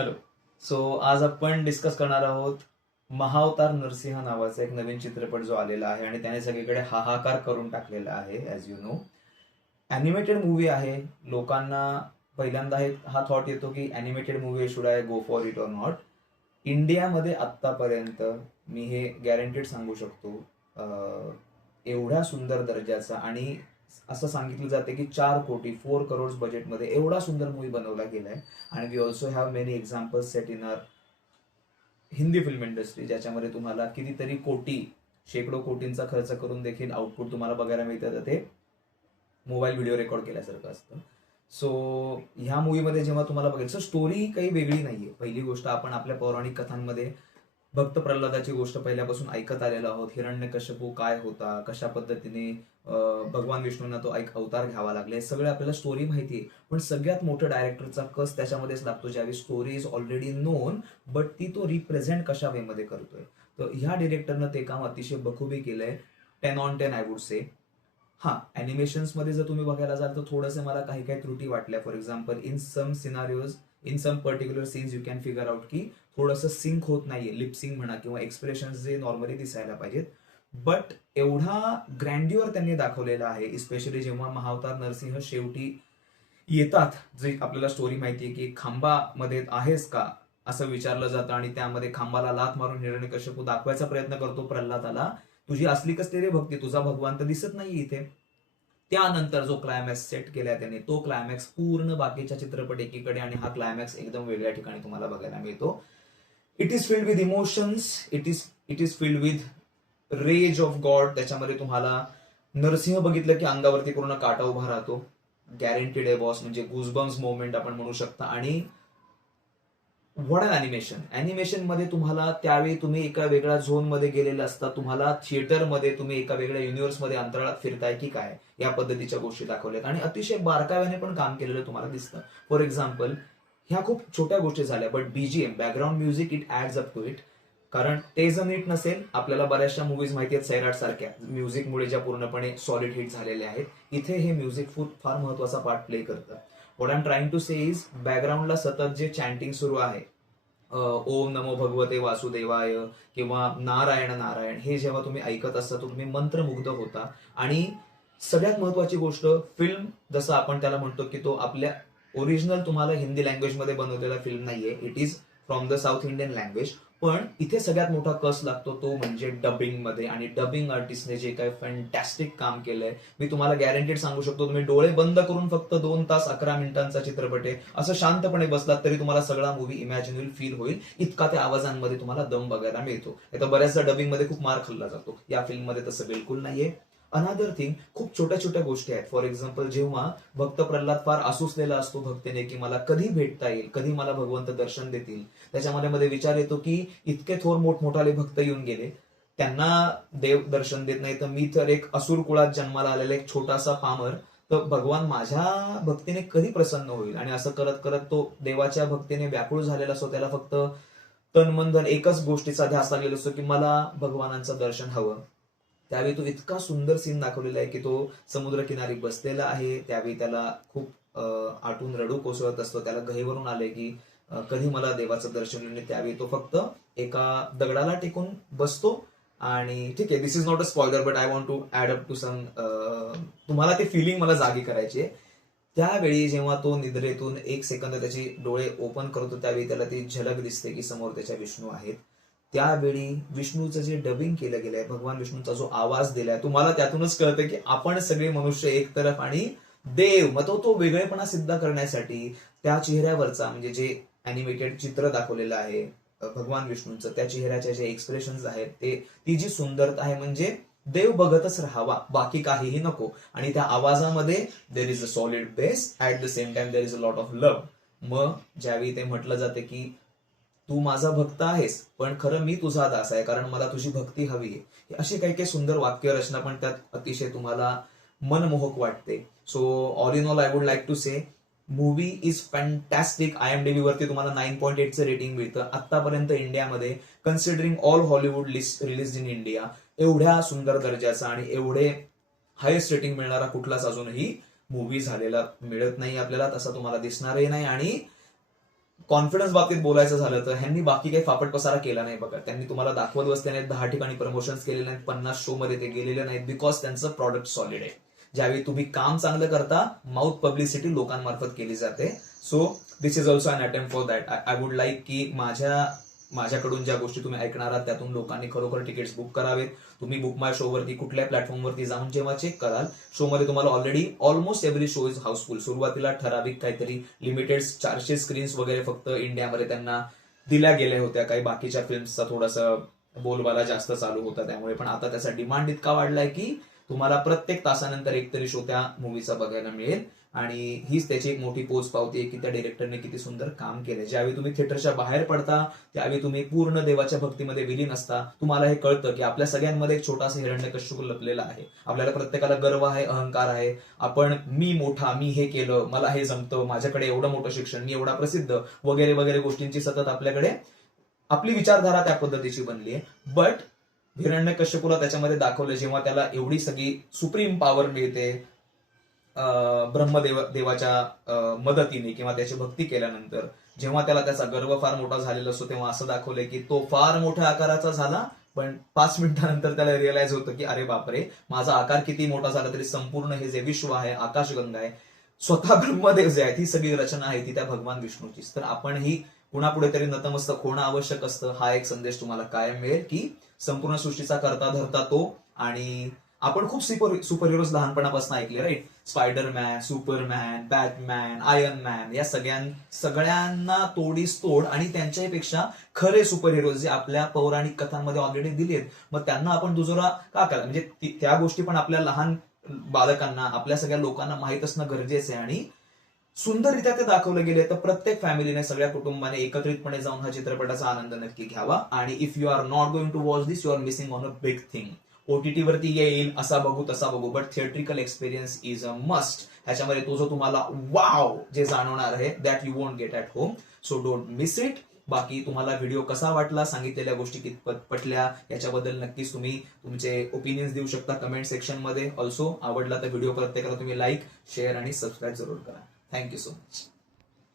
Hello. So आज आपण discuss करणार आहोत महाअवतार नरसिंह नावाचा एक नवीन चित्रपट जो आलेला आहे आणि त्याने सगळीकडे हाहाकार करून टाकलेला आहे. As you know, animated movie आहे. लोकांना पहिल्यांदा हा थॉट येतो की animated movie should I go for it or not. इंडियामध्ये आत्तापर्यंत मी हे गॅरंटेड सांगू शकतो, एवढ्या सुंदर दर्जाचा आणि असं सांगितलं जाते की 4 कोटी 4 करोड बजेटमध्ये एवढा सुंदर मूवी बनवला गेलाय. आणि we also have many examples set in our Hindi film industry, ज्याच्यामध्ये तुम्हाला कितीतरी कोटी, शेकडो कोटींचा खर्च करून देखील आउटपुट तुम्हाला बघायला मिळतं, तर ते मोबाईल व्हिडिओ रेकॉर्ड केल्यासारखं असतं. सो ह्या मूवीमध्ये जेव्हा तुम्हाला बघायचं, स्टोरी काही वेगळी नाहीये. पहिली गोष्ट, आपण आपल्या पौराणिक कथांमध्ये भक्त प्रल्हादाची गोष्ट पहिल्यापासून ऐकत आलेलो आहोत. हिरण्यकश्यपू काय होता, कशा पद्धतीने भगवान विष्णूंना तो एक अवतार घ्यावा लागला, हे सगळं आपल्याला स्टोरी माहिती आहे. पण सगळ्यात मोठं डायरेक्टरचा कस त्याच्यामध्येच लागतो, ज्यावेळी story is already non but ती तो रिप्रेझेंट कशा वेमध्ये करतोय. तर ह्या डिरेक्टरनं ते काम अतिशय बखुबी केलंय. 10 on 10 आय वुड से. हा, अॅनिमेशन्स मध्ये जर तुम्ही बघायला जाल तर थोडंसं मला काही काही त्रुटी वाटल्या. For example, in some scenarios, in some particular scenes you can figure out की थोडंसं सिंक होत नाहीये, लिपसिंग म्हणा किंवा एक्सप्रेशन जे नॉर्मली दिसायला पाहिजेत. बट एवढा ग्रँड्युअर त्यांनी दाखवलेला आहे, स्पेशली जेव्हा महाअवतार नरसिंह शेवटी येतात. जे आपल्याला स्टोरी माहितीये की खांबामध्ये आहेस का असं विचारलं जातं आणि त्यामध्ये खांबाला लाथ मारून हिरण्यकश्यपू दाखवायचा प्रयत्न करतो प्रल्हादाला, तुझी असली कसली रे भक्ती, तुझा भगवान तर दिसत नाही इथे. त्यानंतर जो क्लायमॅक्स सेट केलाय त्याने, तो क्लायमॅक्स पूर्ण बाकीच्या चित्रपट एकीकडे आणि हा क्लायमॅक्स एकदम वेगळ्या ठिकाणी तुम्हाला बघायला मिळतो. It is filled with emotions, it is filled with rage of god. त्याच्यामध्ये तुम्हाला नरसिंह बघितलं की अंगावरती पूर्ण काटा उभा राहतो. गॅरंटीड आहे बॉस, म्हणजे गुजबम्स मोमेंट आपण म्हणू शकता. आणि व्हॉट अन अॅनिमेशन. अॅनिमेशन मध्ये तुम्हाला त्यावेळी तुम्ही एका वेगळ्या झोन मध्ये गेलेला असता, तुम्हाला थिएटरमध्ये तुम्ही एका वेगळ्या युनिव्हर्समध्ये अंतराळात फिरताय की काय, या पद्धतीच्या गोष्टी दाखवल्यात आणि अतिशय बारकाव्याने पण काम केलेलं तुम्हाला दिसतं. फॉर एक्झाम्पल, ह्या खूप छोट्या गोष्टी झाल्या, but BGM, background music, it adds up to it. कारण ते जर नीट नसेल, आपल्याला बऱ्याचशा मूवीज माहिती आहेत सैराट सारख्या म्युझिकमुळे ज्या पूर्णपणे सॉलिड हिट झालेल्या आहेत, इथे हे म्युझिक फार महत्वाचा पार्ट प्ले करतं. What I am trying to say is, बॅकग्राऊंडला सतत जे चॅन्टिंग सुरू आहे, ओम नमो भगवते वासुदेवाय किंवा नारायण नारायण, हे जेव्हा तुम्ही ऐकत असता तर तुम्ही मंत्रमुग्ध होता. आणि सगळ्यात महत्वाची गोष्ट, फिल्म जसं आपण त्याला म्हणतो की तो आपल्या ओरिजिनल तुम्हाला हिंदी लँग्वेजमध्ये बनवलेला फिल्म नाहीये, it is from the south Indian language. पण इथे सगळ्यात मोठा कस लागतो तो म्हणजे डबिंग मध्ये. आणि डबिंग आर्टिस्टने जे काही फॅन्टॅस्टिक काम केलंय, मी तुम्हाला गॅरंटेड सांगू शकतो, तुम्ही डोळे बंद करून फक्त 2 तास 11 मिनिटांचा चित्रपट आहे असं शांतपणे बसलात तरी तुम्हाला सगळा मूवी इमॅजिनल फील होईल, इतका त्या आवाजांमध्ये तुम्हाला दम बघायला मिळतो. आता बऱ्याचदा डबिंग मध्ये खूप मार खाल्ला जातो, या फिल्ममध्ये तसं बिलकुल नाहीये. अनदर थिंग, खूप छोट्या छोट्या गोष्टी आहेत. फॉर एक्झाम्पल, जेव्हा भक्त प्रल्हाद फार आसुसलेला असतो भक्तीने की मला कधी भेटता येईल, कधी मला भगवंत दर्शन देतील, त्याच्यामध्ये विचार येतो की इतके थोर मोठमोठाले भक्त येऊन गेले, त्यांना देव दर्शन देत नाही, तर मी तर एक असुर कुळात जन्माला आलेला एक छोटासा पामर, तर भगवान माझ्या भक्तीने कधी प्रसन्न होईल. आणि असं करत करत तो देवाच्या भक्तीने व्याकुळ झालेला असतो. त्याला फक्त तन मन धन एकच गोष्टीचा ध्यास लागलेला असतो की मला भगवानांचं दर्शन हवं. त्यावेळी तो इतका सुंदर सीन दाखवलेला आहे की तो समुद्रकिनारी बसलेला आहे. त्यावेळी त्याला खूप आटून रडू कोसळत असतो, त्याला गहेवरून आले की कधी मला देवाचं दर्शन होईल. त्यावेळी तो फक्त एका दगडाला टेकून बसतो. आणि ठीक आहे, this is not a spoiler but I want to add up to some, तुम्हाला ती फिलिंग मला जागी करायची आहे. त्यावेळी जेव्हा तो निद्रेतून 1 सेकंद त्याचे डोळे ओपन करतो, त्यावेळी त्याला ती झलक दिसते की समोर त्याच्या विष्णू आहेत. त्यावेळी विष्णूचं जे डबिंग केलं गेलंय, भगवान विष्णूचा जो आवाज दिलाय, तुम्हाला त्यातूनच कळतं की आपण सगळे मनुष्य एक तरफ आणि देव. मग तो वेगळेपणा सिद्ध करण्यासाठी त्या चेहऱ्यावरचा, म्हणजे जे अॅनिमेटेड चित्र दाखवलेलं आहे भगवान विष्णूंचं, त्या चेहऱ्याचे जे एक्सप्रेशन्स आहेत, ती जी सुंदरता आहे, म्हणजे देव बघतच राहावा, बाकी काहीही नको. आणि त्या आवाजामध्ये there is a solid base, at the same time there is a lot of love. मग ज्यावेळी ते म्हटलं जाते की तू माझा भक्त आहेस, पण खरं मी तुझा दास आहे, कारण मला तुझी भक्ती हवी आहे, अशी काही काही सुंदर वाक्य रचना पण त्यात अतिशय तुम्हाला मनमोहक वाटते. So all in all I would like to say, movie is fantastic. IMDb वरती तुम्हाला 9.8चं रेटिंग मिळतं आतापर्यंत इंडियामध्ये. Considering all Hollywood release in India, एवढ्या सुंदर दर्जाचा आणि एवढे हायेस्ट रेटिंग मिळणारा कुठलाच अजूनही मूवी झालेला मिळत नाही आपल्याला, तसा तुम्हाला दिसणारही नाही. आणि कॉन्फिडन्स बाबतीत बोलायचं झालं तर ह्यांनी बाकी काही फापट पसारा केला नाही बघा. त्यांनी तुम्हाला दाखवत बसले नाहीत, 10 ठिकाणी प्रमोशन्स केले नाहीत, 50 शो मध्ये ते गेलेले नाहीत, बिकॉज त्यांचं प्रॉडक्ट सॉलिड आहे. ज्यावेळी तुम्ही काम चांगलं करता, माउथ पब्लिसिटी लोकांमार्फत केली जाते. So this is also an attempt for that. I would like की माझ्याकडून ज्या गोष्टी तुम्ही ऐकणार आहात त्यातून लोकांनी खरोखर तिकीट्स बुक करावेत. तुम्ही बुक माय शो वरती कुठल्या प्लॅटफॉर्मवरती जाऊन जेव्हा चेक कराल, शो मध्ये तुम्हाला already almost every show is housefull. सुरुवातीला ठराविक काहीतरी लिमिटेड 400 स्क्रीन्स वगैरे फक्त इंडियामध्ये त्यांना दिल्या गेल्या होत्या. काही बाकीच्या फिल्म्सचा थोडासा बोलबाला जास्त चालू होता त्यामुळे, पण आता त्याचा डिमांड इतका वाढलाय की तुम्हाला प्रत्येक तासानंतर एकतरी शो त्या मूवीचा बघायला मिळेल. आणि हीच त्याची एक मोठी पोच पावती आहे की त्या डिरेक्टरने किती सुंदर काम केलंय. ज्यावेळी तुम्ही थिएटरच्या बाहेर पडता त्यावेळी तुम्ही पूर्ण देवाच्या भक्तीमध्ये विलीन असता. तुम्हाला हे कळतं की आपल्या सगळ्यांमध्ये एक छोटासा हिरण्यकश्यप लपलेला आहे. आपल्याला प्रत्येकाला गर्व आहे, अहंकार आहे. आपण मी मोठा, मी हे केलं, मला हे जमतं, माझ्याकडे एवढं मोठं शिक्षण, मी एवढा प्रसिद्ध वगैरे वगैरे गोष्टींची सतत आपल्याकडे आपली विचारधारा त्या पद्धतीची बनली आहे. बट हिरण्यकश्यपूला त्याच्यामध्ये दाखवलं जेव्हा त्याला एवढी सगळी सुप्रीम पॉवर मिळते देवाच्या मदतीने किंवा त्याची भक्ती केल्यानंतर, जेव्हा त्याला त्याचा गर्व फार मोठा झालेला असतो, तेव्हा असं दाखवलंय की तो फार मोठ्या आकाराचा झाला, पण 5 मिनिटानंतर त्याला रिअलाइज होतं की अरे बापरे, माझा आकार किती मोठा झाला तरी संपूर्ण हे जे विश्व आहे, आकाशगंगा आहे, स्वतः ब्रह्मदेव जे आहे, ती सगळी रचना आहे ती त्या भगवान विष्णूचीच. तर आपणही पुन्हा तरी नतमस्तक होणं आवश्यक असतं. हा एक संदेश तुम्हाला कायम मिळेल की संपूर्ण सृष्टीचा करता धरता तो. आणि आपण खूप सुपर हिरोज लहानपणापासून ऐकले, right? Spiderman, Superman, Batman, Iron Man, या सगळ्यांना तोडीस तोड आणि त्यांच्यापेक्षा खरे सुपर हिरोज जे आपल्या पौराणिक कथांमध्ये ऑलरेडी दिलेत, मग त्यांना आपण दुजोरा का करा? म्हणजे त्या गोष्टी पण आपल्या लहान बालकांना, आपल्या सगळ्या लोकांना माहीत असणं गरजेचं आहे. आणि सुंदररित्या ते दाखवलं गेले तर प्रत्येक फॅमिलीने, सगळ्या कुटुंबाने एकत्रितपणे जाऊन हा चित्रपटाचा आनंद नक्की घ्यावा. आणि if you are not going to watch this, you are missing on a big thing. OTT वरती येईल, असा बघू तसा बघू, but theatrical experience is a must. ह्याच्यामध्ये तो जो तुम्हाला वाव जे जाणवणार आहे, that you won't get at home. So don't miss it. बाकी तुम्हाला व्हिडिओ कसा वाटला, सांगितलेल्या गोष्टी कितपत पटल्या, याच्याबद्दल नक्कीच तुम्ही तुमचे ओपिनियन्स देऊ शकता कमेंट सेक्शन मध्ये. ऑल्सो आवडला तर व्हिडिओ प्रत्येकाला तुम्ही लाईक, शेअर आणि सबस्क्राईब जरूर करा. Thank you so much.